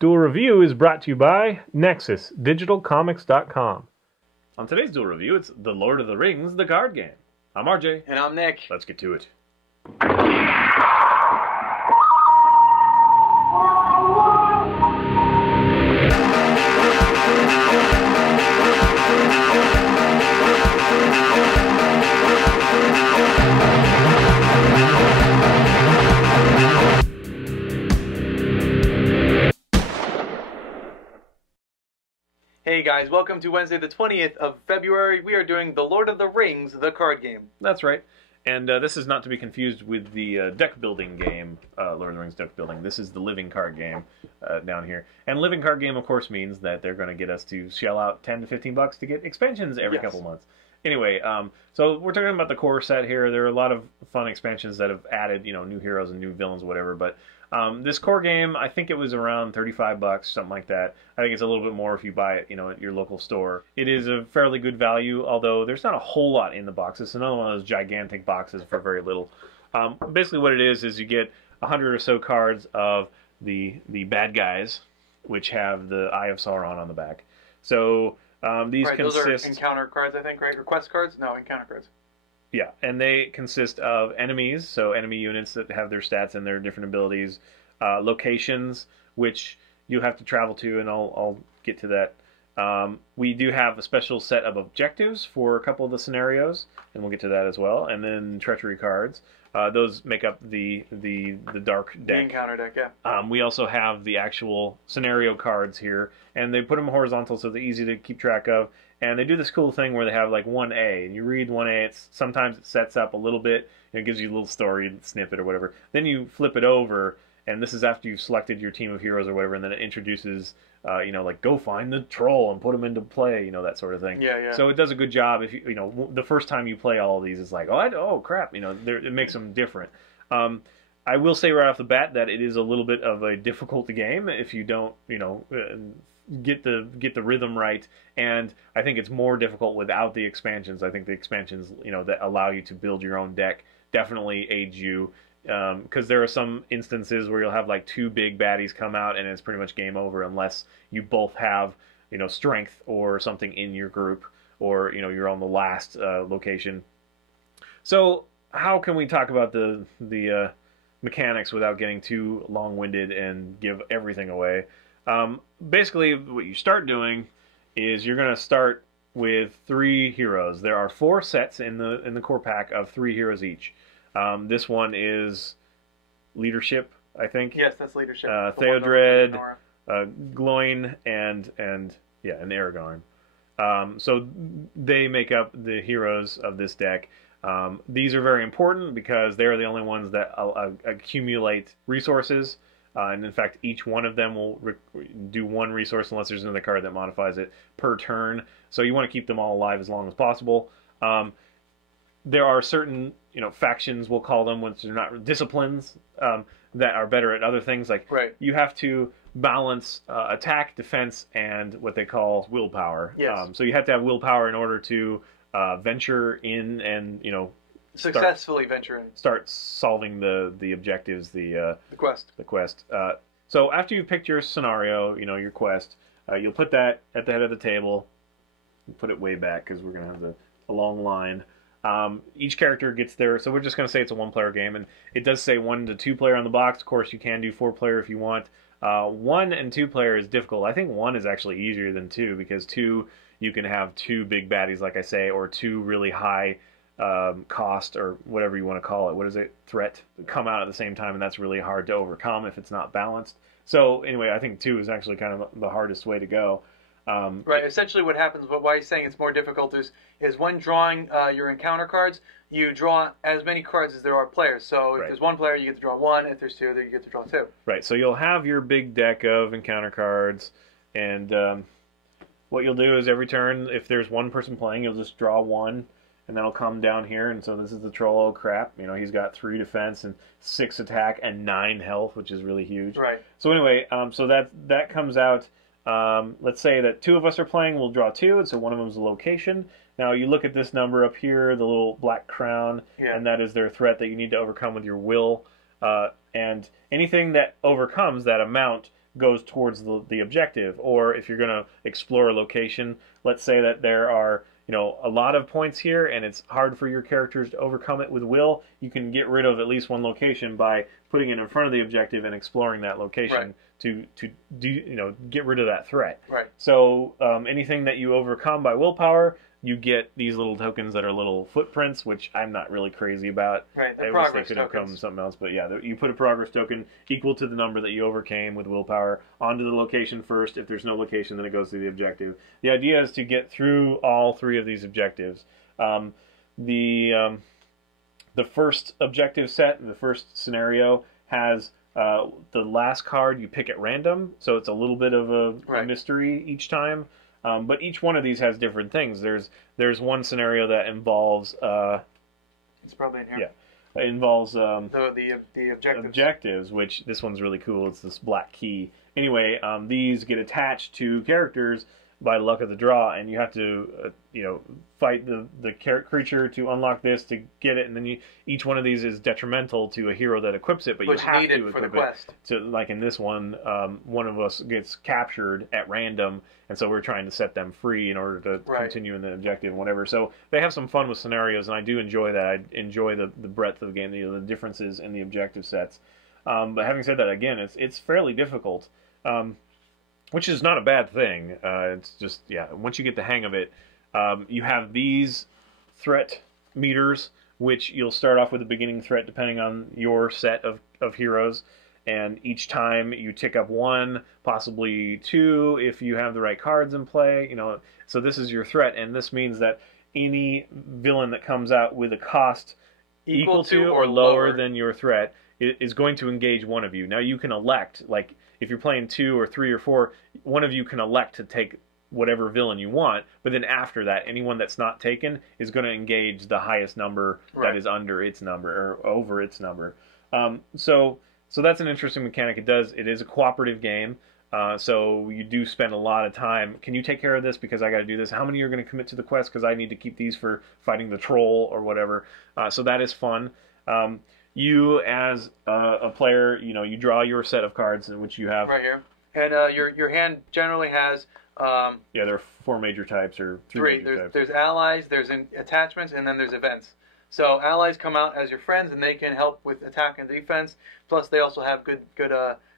Duel Review is brought to you by NexusDigitalComics.com. On today's Duel Review, it's The Lord of the Rings, the card game. I'm RJ. And I'm Nick. Let's get to it. Hey guys, welcome to Wednesday the 20th of February. We are doing The Lord of the Rings, the card game. That's right. And this is not to be confused with the deck building game, Lord of the Rings deck building. This is the living card game down here. And living card game, of course, means that they're going to get us to shell out 10 to 15 bucks to get expansions every couple months. Anyway, so we're talking about the core set here. There are a lot of fun expansions that have added, you know, new heroes and new villains, whatever. But this core game, I think it was around 35 bucks, something like that. I think it's a little bit more if you buy it, you know, at your local store. It is a fairly good value, although there's not a whole lot in the box. It's another one of those gigantic boxes for very little. Basically what it is you get 100 or so cards of the bad guys, which have the Eye of Sauron on the back. So these consist... Those are encounter cards, I think, right? Request cards? No, encounter cards. Yeah, and they consist of enemies, so enemy units that have their stats and their different abilities, locations, which you have to travel to, and I'll get to that. We do have a special set of objectives for a couple of the scenarios, and we'll get to that as well, and then treachery cards. Those make up the dark deck. The encounter deck, yeah. We also have the actual scenario cards here, and they put them horizontal so they're easy to keep track of. And they do this cool thing where they have like 1A, and you read 1A, sometimes it sets up a little bit, and it gives you a little story snippet or whatever. Then you flip it over, and this is after you've selected your team of heroes or whatever, and then it introduces, you know, like, go find the troll and put him into play, you know, that sort of thing. Yeah, yeah. So it does a good job. If you know, the first time you play all of these, it's like, oh crap, you know, it makes them different. I will say right off the bat that it is a little bit of a difficult game if you don't, you know, get the rhythm right, and I think it's more difficult without the expansions. I think the expansions, you know, that allow you to build your own deck definitely aid you, because there are some instances where you'll have like two big baddies come out and it's pretty much game over unless you both have, you know, strength or something in your group, or, you know, you're on the last location. So how can we talk about the mechanics without getting too long-winded and give everything away? Basically, what you start doing is you're going to start with 3 heroes. There are 4 sets in the core pack of 3 heroes each. This one is leadership, I think. Yes, that's leadership. Theodred, Gloin, and Aragorn. So they make up the heroes of this deck. These are very important because they're the only ones that accumulate resources. And in fact, each one of them will do 1 resource unless there's another card that modifies it per turn. So you want to keep them all alive as long as possible. There are certain, you know, factions, we'll call them, which are not disciplines, that are better at other things. Like, you have to balance attack, defense, and what they call willpower. Yes. So you have to have willpower in order to venture in and, you know, successfully venture in. Start solving the objectives, the quest. The quest. So after you've picked your scenario, you know, your quest, you'll put that at the head of the table. Put it way back because we're going to have a long line. Each character gets their... So we're just going to say it's a 1-player game, and it does say 1 to 2 player on the box. Of course, you can do 4-player if you want. 1 and 2 player is difficult. I think 1 is actually easier than 2 because 2, you can have 2 big baddies, like I say, or 2 really high cost, or whatever you want to call it. What is it? Threat. Come out at the same time, and that's really hard to overcome if it's not balanced. So anyway, I think 2 is actually kind of the hardest way to go. Right. Essentially, what happens, why he's saying it's more difficult is when drawing your encounter cards, you draw as many cards as there are players. So if there's 1 player, you get to draw 1. If there's 2, then you get to draw 2. Right. So you'll have your big deck of encounter cards, and what you'll do is every turn, if there's 1 person playing, you'll just draw 1. And that'll come down here, and so this is the troll. Oh crap! You know, he's got 3 defense and 6 attack and 9 health, which is really huge. Right. So anyway, so that comes out. Let's say that 2 of us are playing. We'll draw 2, and so one of them is a location. Now you look at this number up here, the little black crown, and that is their threat that you need to overcome with your will. And anything that overcomes that amount goes towards the objective. Or if you're going to explore a location, let's say that there are a lot of points here, and it's hard for your characters to overcome it with will, you can get rid of at least one location by putting it in front of the objective and exploring that location to get rid of that threat. Right. So anything that you overcome by willpower, you get these little tokens that are little footprints, which I'm not really crazy about. Right, the I progress wish they could have come tokens. something else, but yeah, you put a progress token equal to the number that you overcame with willpower onto the location first. If there's no location, then it goes to the objective. The idea is to get through all three of these objectives. The first objective set, the first scenario, has the last card you pick at random, so it's a little bit of a mystery each time. But each one of these has different things. There's one scenario that involves it's probably in here. Yeah, it involves the objectives, which this one's really cool. It's this black key. Anyway, these get attached to characters by luck of the draw, and you have to fight the creature to unlock this to get it, and then each one of these is detrimental to a hero that equips it, but you have to equip it. So, like in this one, one of us gets captured at random, and so we're trying to set them free in order to continue in the objective and whatever. So they have some fun with scenarios, and I do enjoy that. I enjoy the breadth of the game, the differences in the objective sets. But having said that, again, it's fairly difficult. Which is not a bad thing. It's just, once you get the hang of it, you have these threat meters, which you'll start off with a beginning threat depending on your set of heroes. And each time you tick up 1, possibly 2, if you have the right cards in play. So this is your threat, and this means that any villain that comes out with a cost equal to or lower than your threat is going to engage one of you. Now you can elect, like, if you're playing 2 or 3 or 4, one of you can elect to take whatever villain you want, but then after that, anyone that's not taken is going to engage the highest number that is under its number or over its number. So that's an interesting mechanic. It is a cooperative game, so you do spend a lot of time. Can you take care of this because I got to do this? How many are going to commit to the quest because I need to keep these for fighting the troll or whatever? So that is fun. You, as a player, you draw your set of cards, which you have right here, and your hand generally has there are 4 major types or 3 major types. There's allies, there's attachments, and then there's events. So allies come out as your friends, and they can help with attack and defense. Plus, they also have good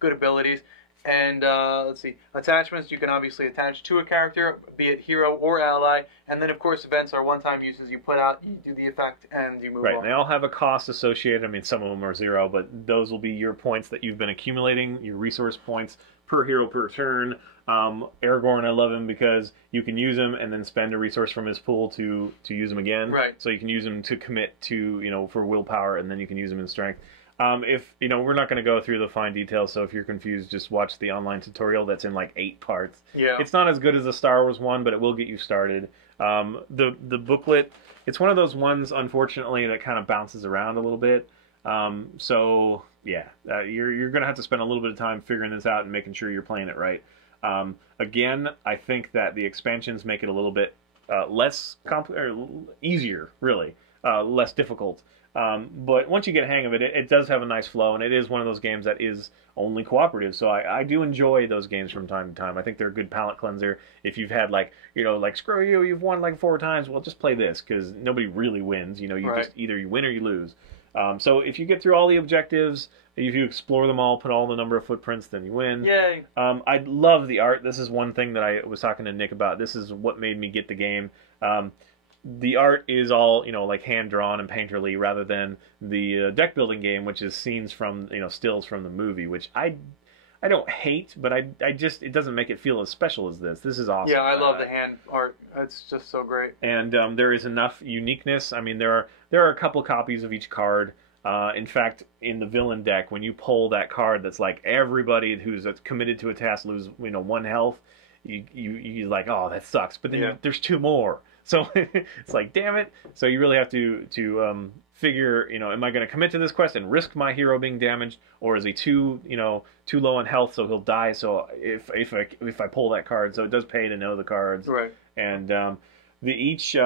abilities. And let's see, attachments, you can obviously attach to a character, be it hero or ally. And then, of course, events are one-time uses. You put out, you do the effect, and you move on. Right, and they all have a cost associated. I mean, some of them are 0, but those will be your points that you've been accumulating, your resource points per hero per turn. Aragorn, I love him because you can use him and then spend a resource from his pool to use him again. Right. So you can use him to commit to, for willpower, and then you can use him in strength. If we're not going to go through the fine details, so if you're confused, just watch the online tutorial that's in like 8 parts. Yeah. It's not as good as the Star Wars one, but it will get you started. The booklet, it's one of those ones, unfortunately, that kind of bounces around a little bit. So yeah, you're going to have to spend a little bit of time figuring this out and making sure you're playing it right. Again, I think that the expansions make it a little bit easier, really, less difficult. But once you get a hang of it, it does have a nice flow, and it is one of those games that is only cooperative. So I do enjoy those games from time to time. I think they're a good palate cleanser. If you've had like screw you, you've won like 4 times, well, just play this because nobody really wins. Just either you win or you lose. So if you get through all the objectives, if you explore them all, put all the number of footprints, then you win. Yay! I love the art. This is one thing that I was talking to Nick about. This is what made me get the game. The art is all like hand drawn and painterly, rather than the deck building game, which is scenes from stills from the movie, which I don't hate, but I just, it doesn't make it feel as special as this. This is awesome. Yeah, I love the hand art. It's just so great. And there is enough uniqueness. I mean, there are a couple copies of each card. In fact, in the villain deck, when you pull that card that's like everybody who's committed to a task lose 1 health, you're like, oh, that sucks. But then there's 2 more. So it's like, damn it. So you really have to figure, am I going to commit to this quest and risk my hero being damaged, or is he too low on health so he'll die? So if I pull that card, so it does pay to know the cards. Right. And Each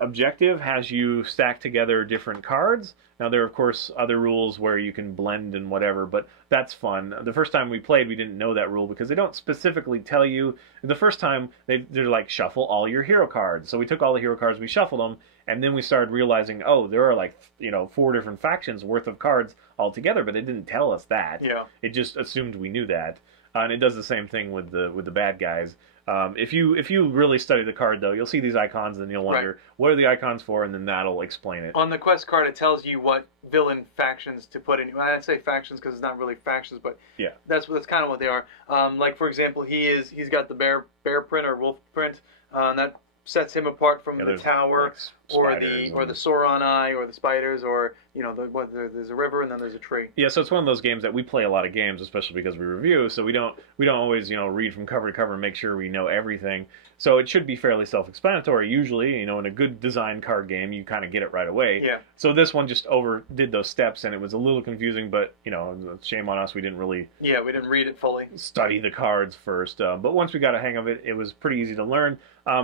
objective has you stack together different cards. Now, there are, of course, other rules where you can blend and whatever, but that's fun. The first time we played, we didn't know that rule because they don't specifically tell you. The first time, they're like, shuffle all your hero cards. So we took all the hero cards, we shuffled them, and then we started realizing, oh, there are like, 4 different factions worth of cards altogether, but it didn't tell us that. Yeah. It just assumed we knew that. And it does the same thing with the bad guys. If you really study the card, though, you'll see these icons, and you'll wonder, what are the icons for, and then that'll explain it. On the quest card, it tells you what villain factions to put in. Well, I say factions because it's not really factions, but yeah, that's kind of what they are. Like, for example, he's got the bear print or wolf print. That sets him apart from the tower, like or the Sauron eye, or the spiders, or there's a river and then there's a tree. Yeah, so it's one of those games that we play a lot of games, especially because we review. So we don't always read from cover to cover and make sure we know everything. So it should be fairly self-explanatory. Usually, in a good design card game, you kind of get it right away. Yeah. So this one just overdid those steps, and it was a little confusing. But shame on us, we didn't really. Yeah, we didn't read it fully. Study the cards first, but once we got a hang of it, it was pretty easy to learn.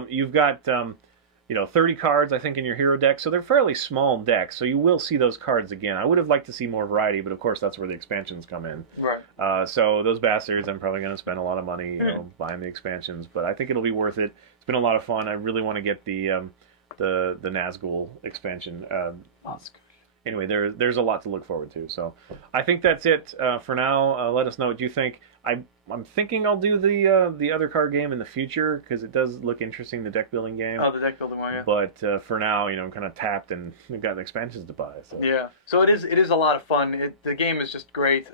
You've got 30 cards, I think, in your hero deck, so they're fairly small decks, so you will see those cards again. I would have liked to see more variety, but of course that's where the expansions come in. Right. So those bastards, I'm probably going to spend a lot of money, buying the expansions, but I think it'll be worth it. It's been a lot of fun. I really want to get the Nazgul expansion. Anyway, there's a lot to look forward to. So I think that's it for now. Let us know what you think. I'm thinking I'll do the other card game in the future because it does look interesting, the deck building game. Oh, the deck building one, yeah. But for now, I'm kind of tapped and we've got the expansions to buy. So. Yeah, so it is a lot of fun. The game is just great.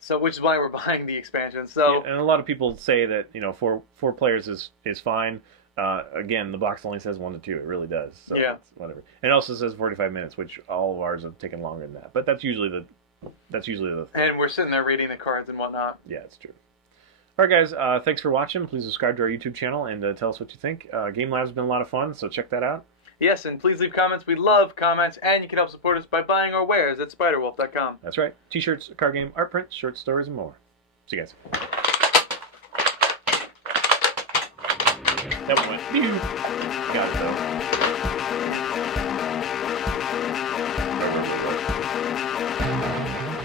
So which is why we're buying the expansion. So yeah, and a lot of people say that four players is fine. Again, the box only says 1 to 2. It really does. So yeah. It's whatever. And it also says 45 minutes, which all of ours have taken longer than that. But that's usually the thing. And we're sitting there reading the cards and whatnot. Yeah, it's true. All right, guys. Thanks for watching. Please subscribe to our YouTube channel and tell us what you think. Game Lab's been a lot of fun, so check that out. Yes, and please leave comments. We love comments, and you can help support us by buying our wares at spiderwolf.com. That's right. T-shirts, card game, art prints, short stories, and more. See you guys. That one went. Phew. Got it, though.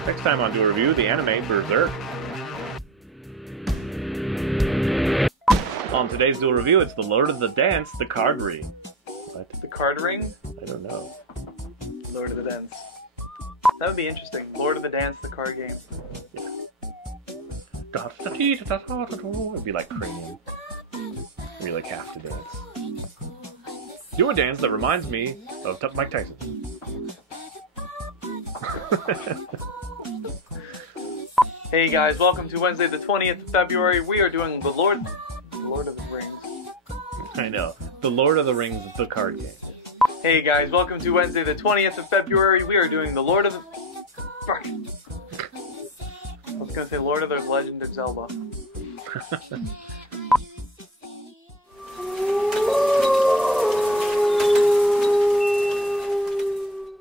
Next time on Duel Review, the anime Berserk. On today's Duel Review, it's the Lord of the Dance, the card ring. What? The card ring? I don't know. Lord of the Dance. That would be interesting. Lord of the Dance, the card game. Yeah. It'd be like cranium. You like have to dance. Do a dance that reminds me of Mike Tyson. Hey guys, welcome to Wednesday the 20th of February. We are doing the Lord of the Rings. I know. The Lord of the Rings, the card game. Hey guys, welcome to Wednesday the 20th of February. We are doing the Lord of the... I was going to say Lord of the Legend of Zelda.